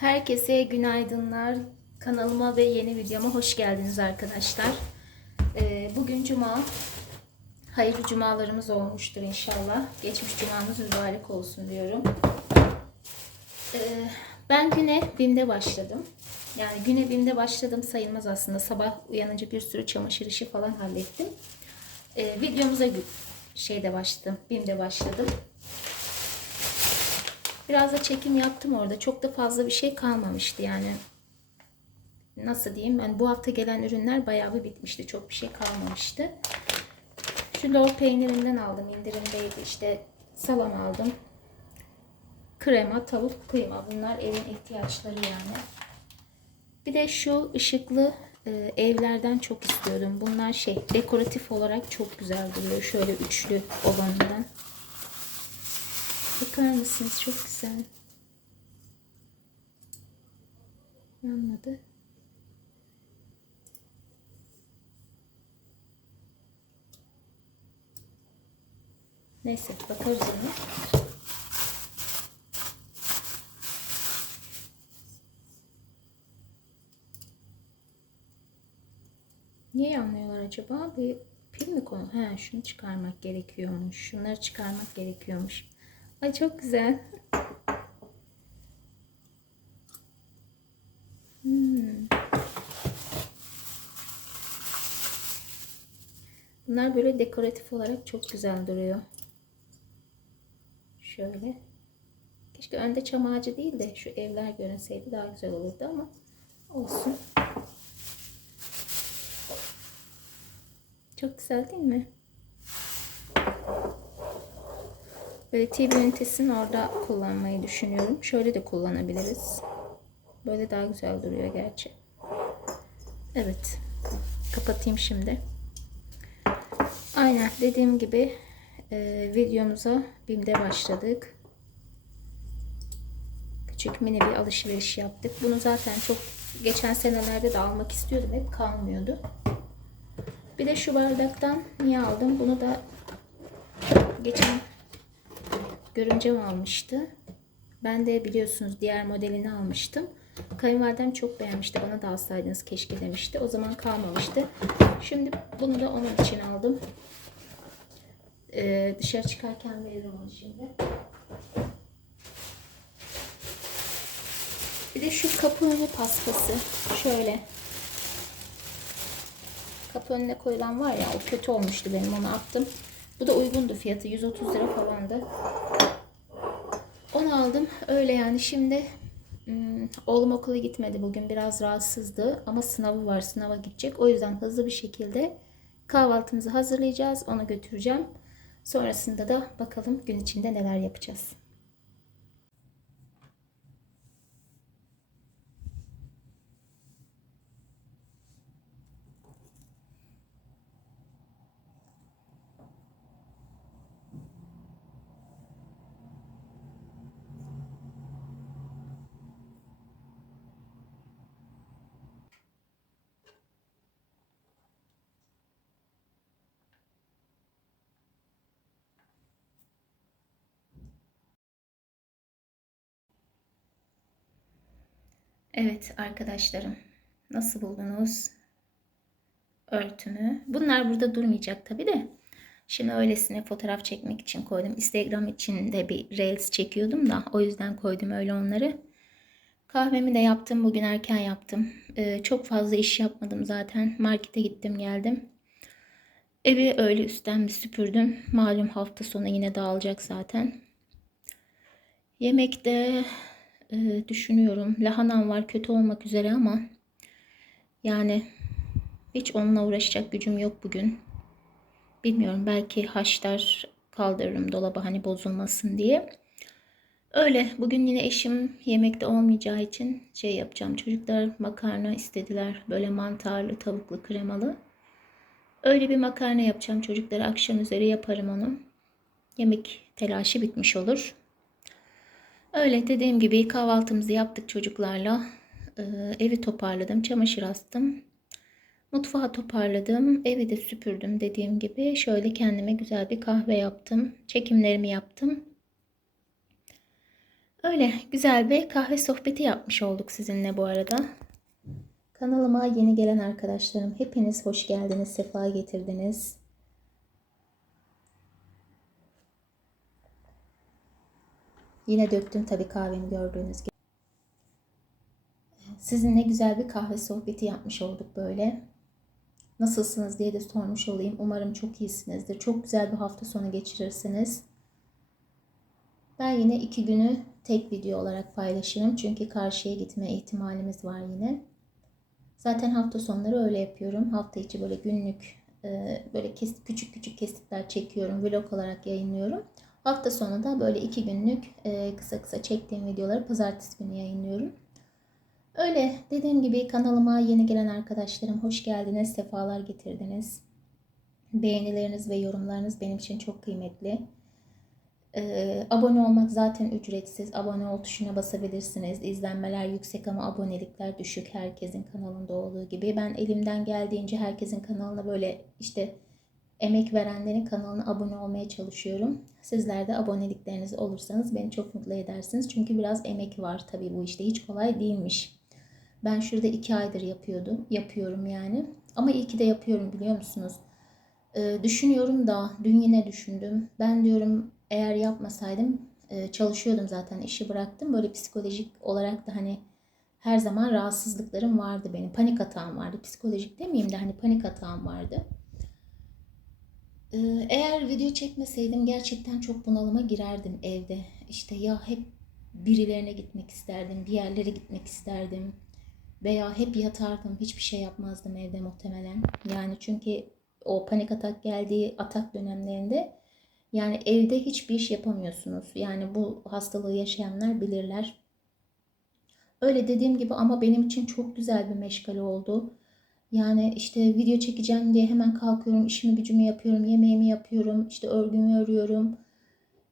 Herkese günaydınlar. Kanalıma ve yeni videoma hoş geldiniz arkadaşlar. Ee, bugün cuma. Hayırlı cumalarımız olmuştur inşallah. Geçmiş cumanız mübarek olsun diyorum. Ee, ben güne BİM'de başladım. Yani güne BİM'de başladım sayılmaz aslında. Sabah uyanınca bir sürü çamaşır işi falan hallettim. Ee, videomuza şeyde başladım. BİM'de başladım. Biraz da çekim yaptım orada. Çok da fazla bir şey kalmamıştı yani. Nasıl diyeyim? Yani bu hafta gelen ürünler bayağı bir bitmişti. Çok bir şey kalmamıştı. Şu lor peynirinden aldım. indirimdeydi. İşte salam aldım. Krema, tavuk, kıyma. Bunlar evin ihtiyaçları yani. Bir de şu ışıklı e, evlerden çok istiyordum. Bunlar şey dekoratif olarak çok güzel duruyor. Şöyle üçlü olanından. Bakar mısınız? Çok güzel. Yanmadı. Neyse bakarız ona. Niye yanmıyorlar acaba? Bir pil mi konu? He, şunu çıkarmak gerekiyormuş. Şunları çıkarmak gerekiyormuş. Ay çok güzel. Hmm. Bunlar böyle dekoratif olarak çok güzel duruyor. Şöyle. Keşke önde çam ağacı değil de şu evler görünseydi daha güzel olurdu ama olsun. Çok güzel değil mi? Böyle TV ünitesini orada kullanmayı düşünüyorum. Şöyle de kullanabiliriz. Böyle daha güzel duruyor gerçi. Evet. Kapatayım şimdi. Aynen dediğim gibi e, videomuza BİM'de başladık. Küçük mini bir alışveriş yaptık. Bunu zaten çok geçen senelerde de almak istiyordum. Hep kalmıyordu. Bir de şu bardaktan niye aldım? Bunu da geçen görümcem almıştı. Ben de biliyorsunuz diğer modelini almıştım. Kayınvalidem çok beğenmişti. Bana da alsaydınız keşke demişti. O zaman kalmamıştı. Şimdi bunu da onun için aldım. Ee, dışarı çıkarken veririm onu şimdi. Bir de şu kapı önü paspası. Şöyle. Kapı önüne koyulan var ya o kötü olmuştu benim onu attım. Bu da uygundu fiyatı 130 lira falandı. Aldım. Öyle yani şimdi hmm, oğlum okula gitmedi bugün biraz rahatsızdı ama sınavı var sınava gidecek. O yüzden hızlı bir şekilde kahvaltımızı hazırlayacağız. Onu götüreceğim. Sonrasında da bakalım gün içinde neler yapacağız. Evet arkadaşlarım nasıl buldunuz örtümü? Bunlar burada durmayacak tabi de. Şimdi öylesine fotoğraf çekmek için koydum. Instagram için de bir reels çekiyordum da o yüzden koydum öyle onları. Kahvemi de yaptım bugün erken yaptım. Ee, çok fazla iş yapmadım zaten. Markete gittim geldim. Evi öyle üstten bir süpürdüm. Malum hafta sonu yine dağılacak zaten. Yemekte e, düşünüyorum. Lahanam var kötü olmak üzere ama yani hiç onunla uğraşacak gücüm yok bugün. Bilmiyorum belki haşlar kaldırırım dolaba hani bozulmasın diye. Öyle bugün yine eşim yemekte olmayacağı için şey yapacağım. Çocuklar makarna istediler. Böyle mantarlı, tavuklu, kremalı. Öyle bir makarna yapacağım. Çocuklara akşam üzeri yaparım onu. Yemek telaşı bitmiş olur. Öyle dediğim gibi kahvaltımızı yaptık çocuklarla. Ee, evi toparladım, çamaşır astım. Mutfağı toparladım, evi de süpürdüm dediğim gibi. Şöyle kendime güzel bir kahve yaptım. Çekimlerimi yaptım. Öyle güzel bir kahve sohbeti yapmış olduk sizinle bu arada. Kanalıma yeni gelen arkadaşlarım hepiniz hoş geldiniz, sefa getirdiniz. Yine döktüm tabii kahvemi gördüğünüz gibi. Sizinle güzel bir kahve sohbeti yapmış olduk böyle. Nasılsınız diye de sormuş olayım. Umarım çok iyisinizdir. Çok güzel bir hafta sonu geçirirsiniz. Ben yine iki günü tek video olarak paylaşırım. Çünkü karşıya gitme ihtimalimiz var yine. Zaten hafta sonları öyle yapıyorum. Hafta içi böyle günlük e, böyle küçük küçük kesitler çekiyorum. Vlog olarak yayınlıyorum. Hafta sonu da böyle iki günlük e, kısa kısa çektiğim videoları pazartesi günü yayınlıyorum. Öyle dediğim gibi kanalıma yeni gelen arkadaşlarım hoş geldiniz, sefalar getirdiniz. Beğenileriniz ve yorumlarınız benim için çok kıymetli. Ee, abone olmak zaten ücretsiz. Abone ol tuşuna basabilirsiniz. İzlenmeler yüksek ama abonelikler düşük herkesin kanalında olduğu gibi. Ben elimden geldiğince herkesin kanalına böyle işte emek verenlerin kanalına abone olmaya çalışıyorum. Sizler de abonelikleriniz olursanız beni çok mutlu edersiniz. Çünkü biraz emek var tabii bu işte. Hiç kolay değilmiş. Ben şurada iki aydır yapıyordum. Yapıyorum yani. Ama iyi ki de yapıyorum biliyor musunuz? Ee, düşünüyorum da dün yine düşündüm. Ben diyorum eğer yapmasaydım e, çalışıyordum zaten işi bıraktım. Böyle psikolojik olarak da hani her zaman rahatsızlıklarım vardı benim. Panik atağım vardı. Psikolojik demeyeyim de hani panik atağım vardı. Ee, eğer video çekmeseydim gerçekten çok bunalıma girerdim evde. İşte ya hep birilerine gitmek isterdim, bir yerlere gitmek isterdim. Veya hep yatardım, hiçbir şey yapmazdım evde muhtemelen. Yani çünkü o panik atak geldiği atak dönemlerinde yani evde hiçbir iş yapamıyorsunuz. Yani bu hastalığı yaşayanlar bilirler. Öyle dediğim gibi ama benim için çok güzel bir meşgale oldu. Yani işte video çekeceğim diye hemen kalkıyorum, işimi gücümü yapıyorum, yemeğimi yapıyorum, işte örgümü örüyorum.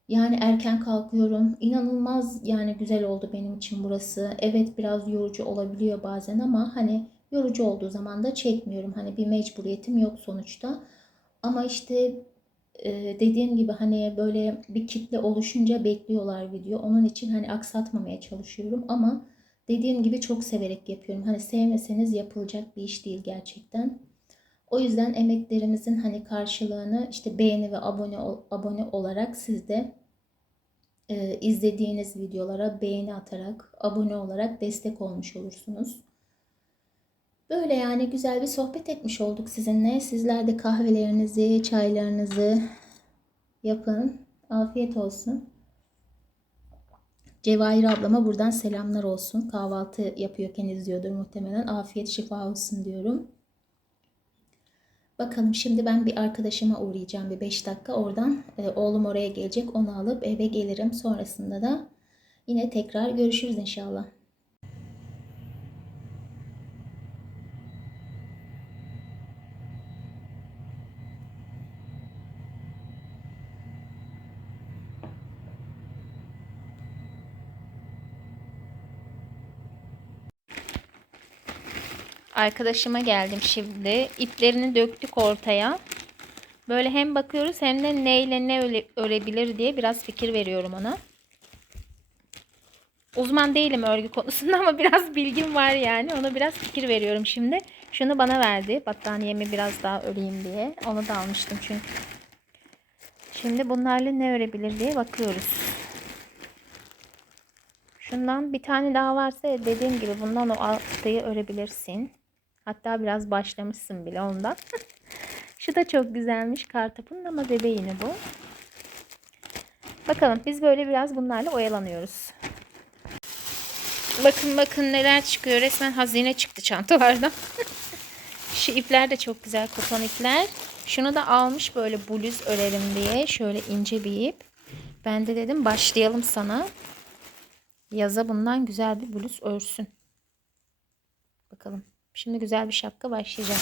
Yani erken kalkıyorum. İnanılmaz yani güzel oldu benim için burası. Evet biraz yorucu olabiliyor bazen ama hani yorucu olduğu zaman da çekmiyorum. Hani bir mecburiyetim yok sonuçta. Ama işte e, dediğim gibi hani böyle bir kitle oluşunca bekliyorlar video. Onun için hani aksatmamaya çalışıyorum ama dediğim gibi çok severek yapıyorum. Hani sevmeseniz yapılacak bir iş değil gerçekten. O yüzden emeklerimizin hani karşılığını işte beğeni ve abone abone olarak siz de e, izlediğiniz videolara beğeni atarak, abone olarak destek olmuş olursunuz. Böyle yani güzel bir sohbet etmiş olduk sizinle. Sizler de kahvelerinizi, çaylarınızı yapın. Afiyet olsun. Cevahir ablama buradan selamlar olsun. Kahvaltı yapıyorken izliyordur muhtemelen. Afiyet şifa olsun diyorum. Bakalım şimdi ben bir arkadaşıma uğrayacağım bir 5 dakika. Oradan e, oğlum oraya gelecek. Onu alıp eve gelirim. Sonrasında da yine tekrar görüşürüz inşallah. Arkadaşıma geldim şimdi. İplerini döktük ortaya. Böyle hem bakıyoruz hem de neyle ne örebilir diye biraz fikir veriyorum ona. Uzman değilim örgü konusunda ama biraz bilgim var yani. Ona biraz fikir veriyorum şimdi. Şunu bana verdi. Battaniyemi biraz daha öreyim diye. Onu da almıştım çünkü. Şimdi bunlarla ne örebilir diye bakıyoruz. Şundan bir tane daha varsa dediğim gibi bundan o altıyı örebilirsin. Hatta biraz başlamışsın bile ondan. Şu da çok güzelmiş kartopunun ama bebeğini bu. Bakalım biz böyle biraz bunlarla oyalanıyoruz. Bakın bakın neler çıkıyor. Resmen hazine çıktı çantalardan. Şu ipler de çok güzel koton ipler. Şunu da almış böyle bluz örelim diye. Şöyle ince bir ip. Ben de dedim başlayalım sana. Yaza bundan güzel bir bluz örsün. Bakalım. Şimdi güzel bir şapka başlayacak.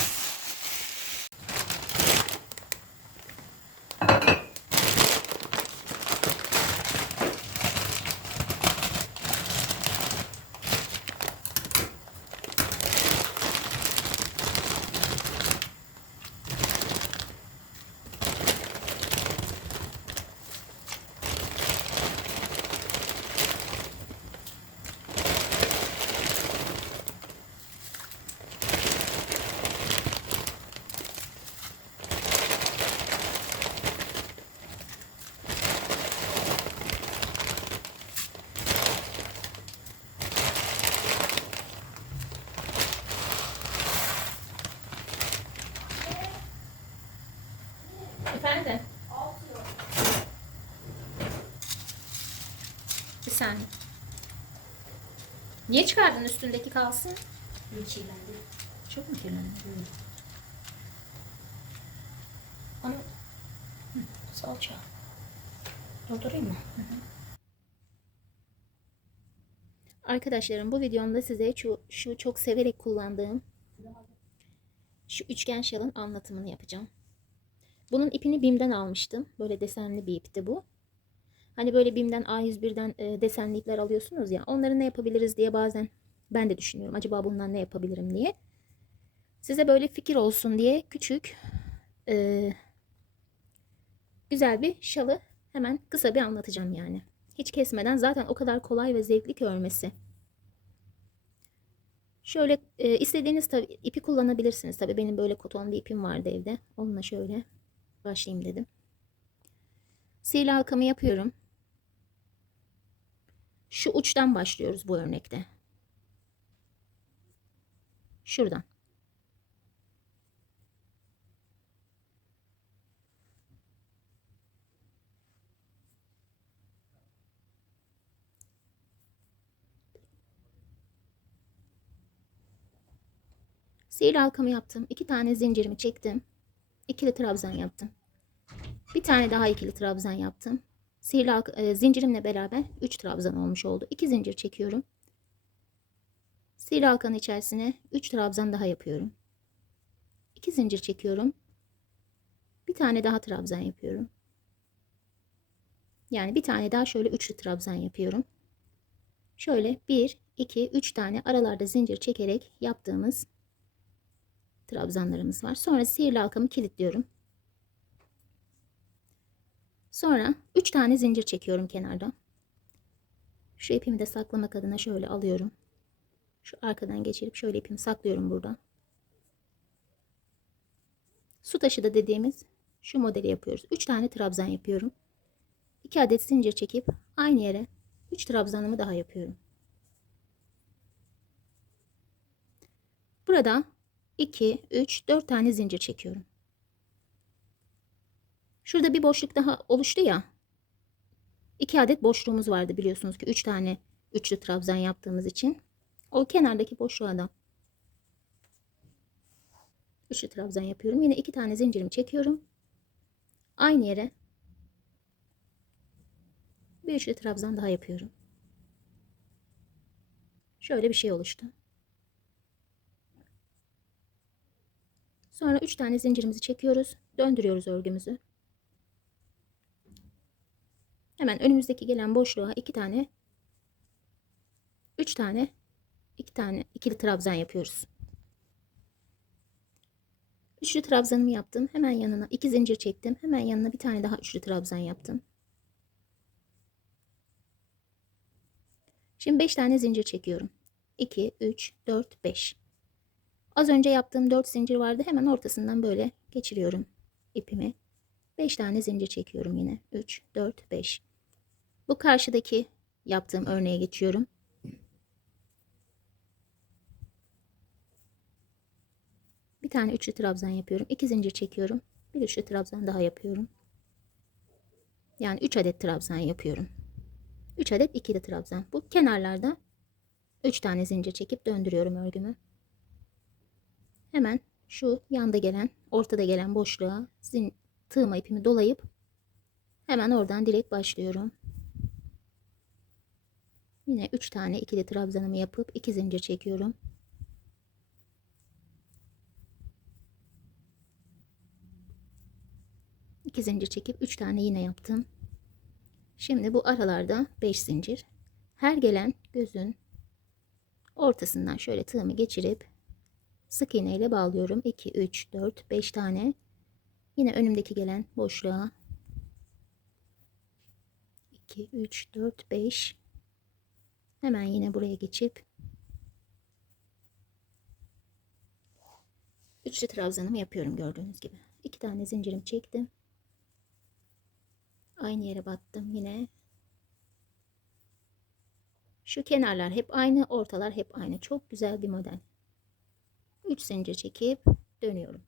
Niye çıkardın üstündeki kalsın? Bir kirlendi. Çok mu kirlendi? Hı, salça. Doldurayım mı? Arkadaşlarım bu videomda size şu, şu çok severek kullandığım şu üçgen şalın anlatımını yapacağım. Bunun ipini BİM'den almıştım. Böyle desenli bir ipti bu. Hani böyle BİM'den A101'den e, desenli ipler alıyorsunuz ya. Onları ne yapabiliriz diye bazen ben de düşünüyorum. Acaba bundan ne yapabilirim diye. Size böyle fikir olsun diye küçük e, güzel bir şalı hemen kısa bir anlatacağım yani. Hiç kesmeden zaten o kadar kolay ve zevkli ki örmesi. Şöyle e, istediğiniz tabi ipi kullanabilirsiniz. Tabi benim böyle koton bir ipim vardı evde. Onunla şöyle başlayayım dedim. Sihirli halkamı yapıyorum. Şu uçtan başlıyoruz bu örnekte. Şuradan. Sihirli halkamı yaptım. İki tane zincirimi çektim. İkili trabzan yaptım. Bir tane daha ikili trabzan yaptım. Sihirli e, zincirimle beraber 3 trabzan olmuş oldu. 2 zincir çekiyorum. Sihirli halkanın içerisine 3 trabzan daha yapıyorum. 2 zincir çekiyorum. Bir tane daha trabzan yapıyorum. Yani bir tane daha şöyle üçlü trabzan yapıyorum. Şöyle 1, 2, 3 tane aralarda zincir çekerek yaptığımız trabzanlarımız var. Sonra sihirli halkamı kilitliyorum. Sonra 3 tane zincir çekiyorum kenardan. Şu ipimi de saklamak adına şöyle alıyorum. Şu arkadan geçirip şöyle ipimi saklıyorum burada. Su taşı da dediğimiz şu modeli yapıyoruz. 3 tane trabzan yapıyorum. 2 adet zincir çekip aynı yere 3 trabzanımı daha yapıyorum. Burada 2, 3, 4 tane zincir çekiyorum. Şurada bir boşluk daha oluştu ya. 2 adet boşluğumuz vardı biliyorsunuz ki 3 tane üçlü trabzan yaptığımız için. O kenardaki boşluğa da üçlü trabzan yapıyorum. Yine 2 tane zincirimi çekiyorum. Aynı yere bir üçlü trabzan daha yapıyorum. Şöyle bir şey oluştu. Sonra 3 tane zincirimizi çekiyoruz. Döndürüyoruz örgümüzü. Hemen önümüzdeki gelen boşluğa 2 tane 3 tane 2 tane ikili trabzan yapıyoruz. Üçlü trabzanımı yaptım. Hemen yanına 2 zincir çektim. Hemen yanına bir tane daha üçlü trabzan yaptım. Şimdi 5 tane zincir çekiyorum. 2 3 4 5. Az önce yaptığım 4 zincir vardı. Hemen ortasından böyle geçiriyorum ipimi. 5 tane zincir çekiyorum yine. 3, 4, 5. Bu karşıdaki yaptığım örneğe geçiyorum. Bir tane üçlü trabzan yapıyorum. 2 zincir çekiyorum. Bir üçlü trabzan daha yapıyorum. Yani 3 adet trabzan yapıyorum. 3 adet ikili trabzan. Bu kenarlarda 3 tane zincir çekip döndürüyorum örgümü. Hemen şu yanda gelen, ortada gelen boşluğa tığma ipimi dolayıp hemen oradan direkt başlıyorum. Yine 3 tane ikili trabzanımı yapıp 2 zincir çekiyorum. İki zincir çekip 3 tane yine yaptım. Şimdi bu aralarda 5 zincir. Her gelen gözün ortasından şöyle tığımı geçirip sık iğne ile bağlıyorum. 2, 3, 4, 5 tane. Yine önümdeki gelen boşluğa 2, 3, 4, 5 hemen yine buraya geçip üçlü trabzanımı yapıyorum gördüğünüz gibi. İki tane zincirim çektim. Aynı yere battım yine. Şu kenarlar hep aynı, ortalar hep aynı. Çok güzel bir model. 3 zincir çekip dönüyorum.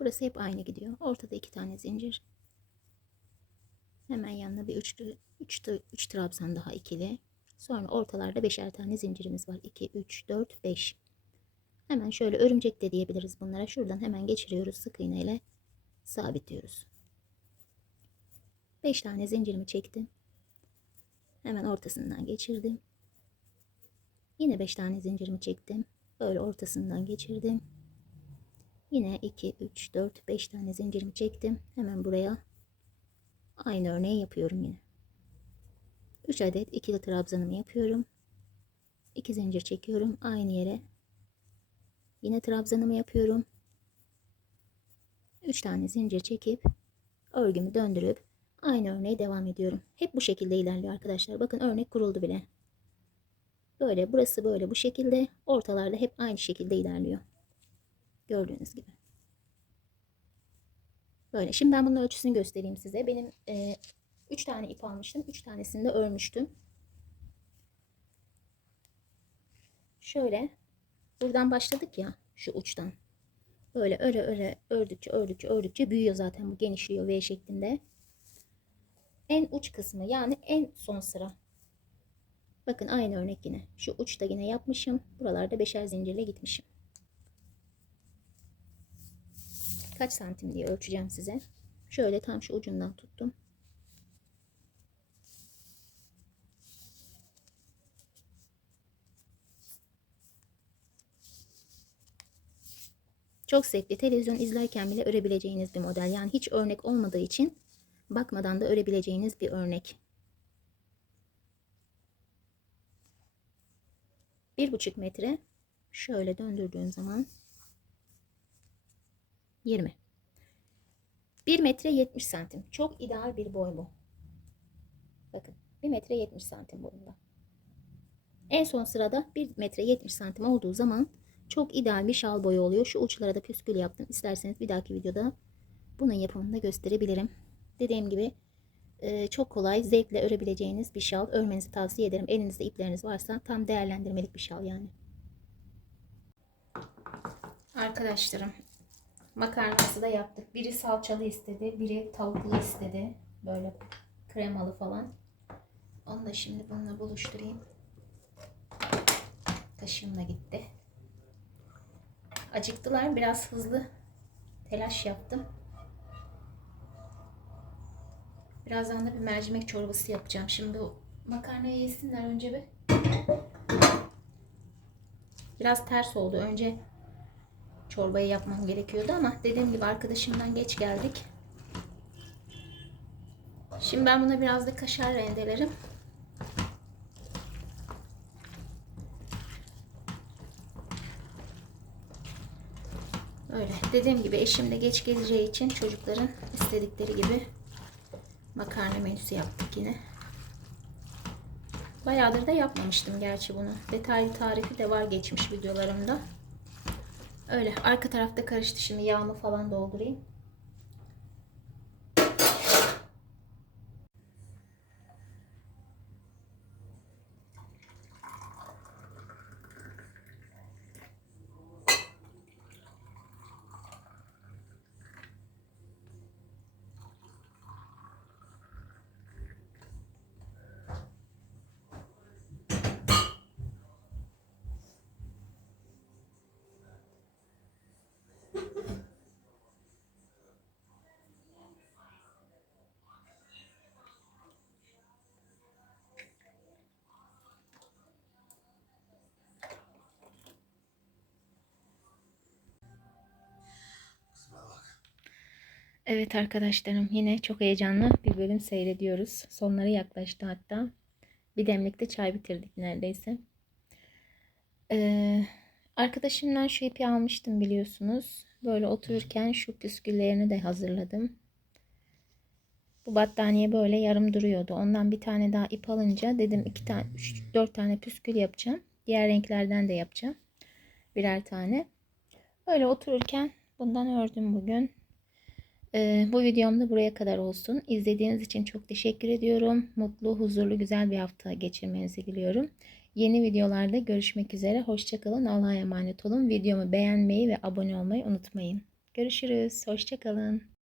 Burası hep aynı gidiyor. Ortada iki tane zincir. Hemen yanına bir üçlü, üç, üç trabzan daha ikili. Sonra ortalarda beşer tane zincirimiz var. 2, 3, 4, 5. Hemen şöyle örümcek de diyebiliriz bunlara. Şuradan hemen geçiriyoruz. Sık iğne ile sabitliyoruz. 5 tane zincirimi çektim. Hemen ortasından geçirdim. Yine 5 tane zincirimi çektim. Böyle ortasından geçirdim. Yine 2, 3, 4, 5 tane zincirimi çektim. Hemen buraya aynı örneği yapıyorum yine. 3 adet ikili trabzanımı yapıyorum. 2 zincir çekiyorum aynı yere. Yine trabzanımı yapıyorum. 3 tane zincir çekip örgümü döndürüp aynı örneğe devam ediyorum. Hep bu şekilde ilerliyor arkadaşlar. Bakın örnek kuruldu bile. Böyle burası böyle bu şekilde. Ortalarda hep aynı şekilde ilerliyor. Gördüğünüz gibi. Böyle. Şimdi ben bunun ölçüsünü göstereyim size. Benim 3 tane ip almıştım. 3 tanesini de örmüştüm. Şöyle buradan başladık ya şu uçtan. Böyle öyle öyle ördükçe ördükçe ördükçe büyüyor zaten bu genişliyor V şeklinde. En uç kısmı yani en son sıra. Bakın aynı örnek yine. Şu uçta yine yapmışım. Buralarda beşer zincirle gitmişim. Kaç santim diye ölçeceğim size. Şöyle tam şu ucundan tuttum. Çok zevkli. Televizyon izlerken bile örebileceğiniz bir model. Yani hiç örnek olmadığı için bakmadan da örebileceğiniz bir örnek. Bir buçuk metre şöyle döndürdüğüm zaman 20. 1 metre 70 santim. Çok ideal bir boy bu. Bakın 1 metre 70 santim boyunda. En son sırada 1 metre 70 santim olduğu zaman çok ideal bir şal boyu oluyor. Şu uçlara da püskül yaptım. İsterseniz bir dahaki videoda bunun yapımını da gösterebilirim. Dediğim gibi e, çok kolay zevkle örebileceğiniz bir şal. Örmenizi tavsiye ederim. Elinizde ipleriniz varsa tam değerlendirmelik bir şal yani. Arkadaşlarım makarnası da yaptık. Biri salçalı istedi. Biri tavuklu istedi. Böyle kremalı falan. Onu da şimdi bununla buluşturayım. Kaşığım da gitti. Acıktılar. Biraz hızlı telaş yaptım. Birazdan da bir mercimek çorbası yapacağım. Şimdi o makarnayı yesinler önce bir. Biraz ters oldu. Önce çorbayı yapmam gerekiyordu ama dediğim gibi arkadaşımdan geç geldik. Şimdi ben buna biraz da kaşar rendelerim. Öyle. Dediğim gibi eşim de geç geleceği için çocukların istedikleri gibi makarna menüsü yaptık yine. Bayağıdır da yapmamıştım gerçi bunu. Detaylı tarifi de var geçmiş videolarımda. Öyle. Arka tarafta karıştı. Şimdi yağımı falan doldurayım. Evet arkadaşlarım yine çok heyecanlı bir bölüm seyrediyoruz. Sonları yaklaştı hatta. Bir demlikte çay bitirdik neredeyse. Ee, arkadaşımdan şu ipi almıştım biliyorsunuz. Böyle otururken şu püsküllerini de hazırladım. Bu battaniye böyle yarım duruyordu. Ondan bir tane daha ip alınca dedim iki tane, üç, dört tane püskül yapacağım. Diğer renklerden de yapacağım. Birer tane. Öyle otururken bundan ördüm bugün. Ee, bu videom da buraya kadar olsun. İzlediğiniz için çok teşekkür ediyorum. Mutlu, huzurlu, güzel bir hafta geçirmenizi diliyorum. Yeni videolarda görüşmek üzere. Hoşçakalın. Allah'a emanet olun. Videomu beğenmeyi ve abone olmayı unutmayın. Görüşürüz. Hoşçakalın.